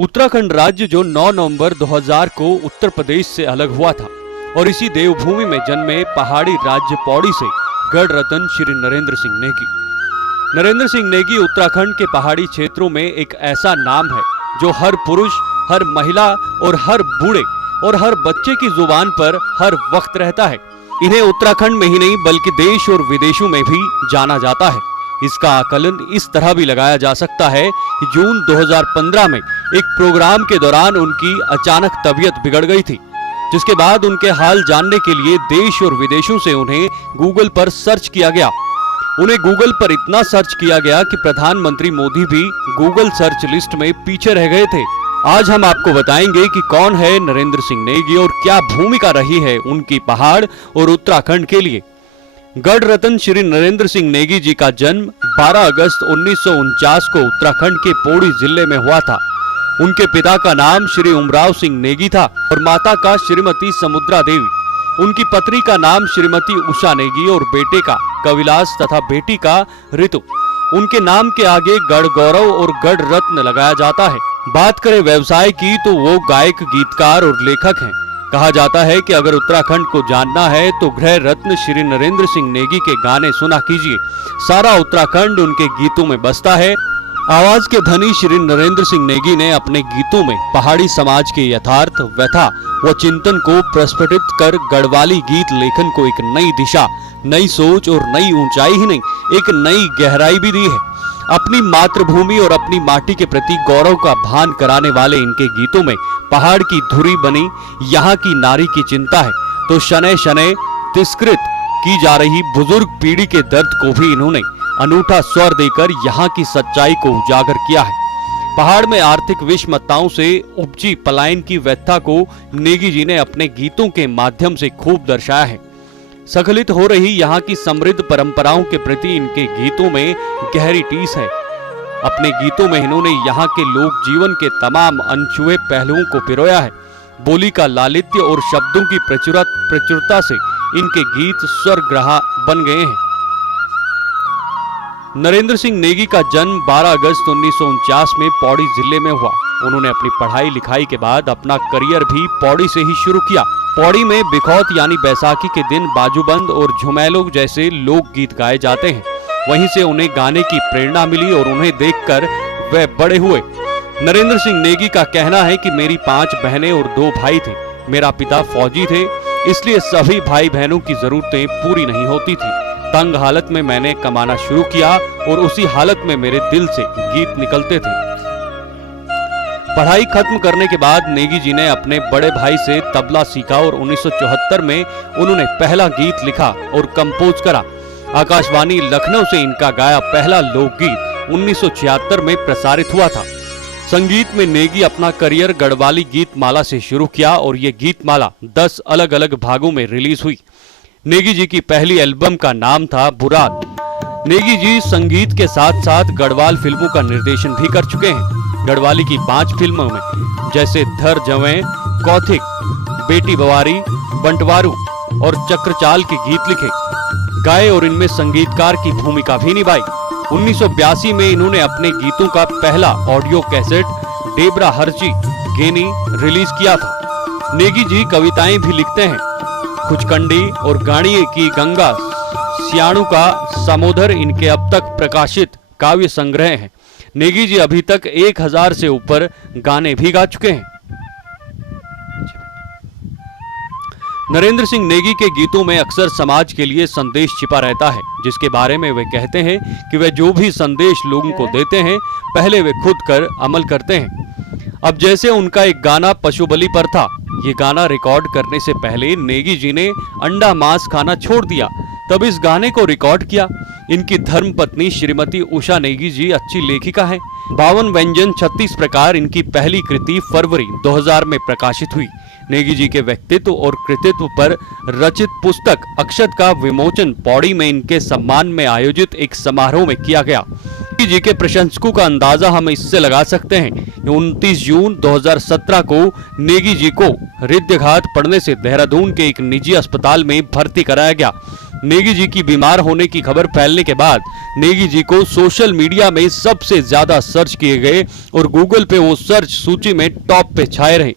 उत्तराखंड राज्य जो 9 नवंबर 2000 को उत्तर प्रदेश से अलग हुआ था और इसी देवभूमि में जन्मे पहाड़ी राज्य पौड़ी से गढ़ रत्न श्री नरेंद्र सिंह नेगी। नरेंद्र सिंह नेगी उत्तराखंड के पहाड़ी क्षेत्रों में एक ऐसा नाम है जो हर पुरुष, हर महिला और हर बूढ़े और हर बच्चे की जुबान पर हर वक्त रहता है। इन्हें उत्तराखंड में ही नहीं बल्कि देश और विदेशों में भी जाना जाता है। इसका आकलन इस तरह भी लगाया जा सकता है कि जून 2015 में एक प्रोग्राम के दौरान उनकी अचानक तबीयत बिगड़ गई थी, जिसके बाद उनके हाल जानने के लिए देश और विदेशों से उन्हें गूगल पर सर्च किया गया। उन्हें गूगल पर इतना सर्च किया गया कि प्रधानमंत्री मोदी भी गूगल सर्च लिस्ट में पीछे रह गए थे। आज हम आपको बताएंगे कि कौन है नरेंद्र सिंह नेगी और क्या भूमिका रही है उनकी पहाड़ और उत्तराखंड के लिए। गढ़ रत्न श्री नरेंद्र सिंह नेगी जी का जन्म 12 अगस्त 1949 को उत्तराखंड के पौड़ी जिले में हुआ था। उनके पिता का नाम श्री उमराव सिंह नेगी था और माता का श्रीमती समुद्रा देवी। उनकी पत्नी का नाम श्रीमती उषा नेगी और बेटे का कविलास तथा बेटी का ऋतु। उनके नाम के आगे गढ़ गौरव और गढ़ रत्न लगाया जाता है। बात करें व्यवसाय की तो वो गायक, गीतकार और लेखक हैं। कहा जाता है कि अगर उत्तराखंड को जानना है तो गृह रत्न श्री नरेंद्र सिंह नेगी के गाने सुना कीजिए। सारा उत्तराखंड उनके गीतों में बसता है। आवाज के धनी श्री नरेंद्र सिंह नेगी ने अपने गीतों में पहाड़ी समाज के यथार्थ, व्यथा व चिंतन को प्रस्फुटित कर गढ़वाली गीत लेखन को एक नई दिशा, नई सोच और नई ऊंचाई ही नहीं, एक नई गहराई भी दी है। अपनी मातृभूमि और अपनी माटी के प्रति गौरव का भान कराने वाले इनके गीतों में पहाड़ की धुरी बनी यहाँ की नारी की चिंता है, तो शनै शनै तिरस्कृत की जा रही बुजुर्ग पीढ़ी के दर्द को भी इन्होंने अनूठा स्वर देकर यहाँ की सच्चाई को उजागर किया है। पहाड़ में आर्थिक विषमताओं से उपजी पलायन की व्यथा को नेगी जी ने अपने गीतों के माध्यम से खूब दर्शाया है। स्खलित हो रही यहाँ की समृद्ध परंपराओं के प्रति इनके गीतों में गहरी टीस है। अपने गीतों में इन्होंने यहाँ के लोक जीवन के तमाम अनछुए पहलुओं को पिरोया है। बोली का लालित्य और शब्दों की प्रचुरता से इनके गीत स्वर्गग्राह बन गए हैं। नरेंद्र सिंह नेगी का जन्म 12 अगस्त 1949 में पौड़ी जिले में हुआ। उन्होंने अपनी पढ़ाई लिखाई के बाद अपना करियर भी पौड़ी से ही शुरू किया। पौड़ी में बिखौत यानी बैसाखी के दिन बाजूबंद और झुमैलो जैसे लोक गीत गाए जाते हैं। वहीं से उन्हें गाने की प्रेरणा मिली और उन्हें देखकर वे बड़े हुए। नरेंद्र सिंह नेगी का कहना है कि मेरी 5 बहनें और 2 भाई थे। मेरा पिता फौजी थे, इसलिए सभी भाई बहनों की जरूरतें पूरी नहीं होती थी। तंग हालत में मैंने कमाना शुरू किया और उसी हालत में मेरे दिल से गीत निकलते थे। पढ़ाई खत्म करने के बाद नेगी जी ने अपने बड़े भाई से तबला सीखा और 1974 में उन्होंने पहला गीत लिखा और कंपोज करा। आकाशवाणी लखनऊ से इनका गाया पहला लोकगीत 1976 में प्रसारित हुआ था। संगीत में नेगी अपना करियर गढ़वाली गीत माला से शुरू किया और ये गीत माला 10 अलग अलग भागों में रिलीज हुई। नेगी जी की पहली एल्बम का नाम था बुरात। नेगी जी संगीत के साथ साथ गढ़वाल फिल्मों का निर्देशन भी कर चुके हैं। गढ़वाली की 5 फिल्मों में जैसे धर जवें, कौथिक, बेटी बवारी, बंटवारू और चक्रचाल के गीत लिखे, गाए और इनमें संगीतकार की भूमिका भी निभाई। 1982 में इन्होंने अपने गीतों का पहला ऑडियो कैसेट डेबरा हरची गेनी रिलीज किया था। नेगी जी कविताएं भी लिखते हैं। खुचकंडी और गाड़िए की गंगा, सियाणु का समोधर इनके अब तक प्रकाशित काव्य संग्रह हैं। नेगी जी अभी तक 1000 से ऊपर गाने भी गा चुके हैं। नरेंद्र सिंह नेगी के गीतों में अक्सर समाज के लिए संदेश छिपा रहता है, जिसके बारे में वे कहते हैं कि वे जो भी संदेश लोगों को देते हैं पहले वे खुद कर अमल करते हैं। अब जैसे उनका एक गाना पशु बलि पर था। ये गाना रिकॉर्ड करने से पहले नेगी जी ने अंडा मांस खाना छोड़ दिया, तब इस गाने को रिकॉर्ड किया। इनकी धर्मपत्नी श्रीमती उषा नेगी जी अच्छी लेखिका हैं। 52 व्यंजन 36 प्रकार इनकी पहली कृति फरवरी 2000 में प्रकाशित हुई। नेगी जी के व्यक्तित्व और कृतित्व पर रचित पुस्तक अक्षत का विमोचन पौड़ी में इनके सम्मान में आयोजित एक समारोह में किया गया। नेगी जी के प्रशंसकों का अंदाजा हम इससे लगा सकते हैं कि 29 जून 2017 को नेगी जी को हृदयाघात पड़ने से देहरादून के एक निजी अस्पताल में भर्ती कराया गया। नेगी जी की बीमार होने की खबर फैलने के बाद नेगी जी को सोशल मीडिया में सबसे ज्यादा सर्च किए गए और गूगल पे वो सर्च सूची में टॉप पे छाए रहे।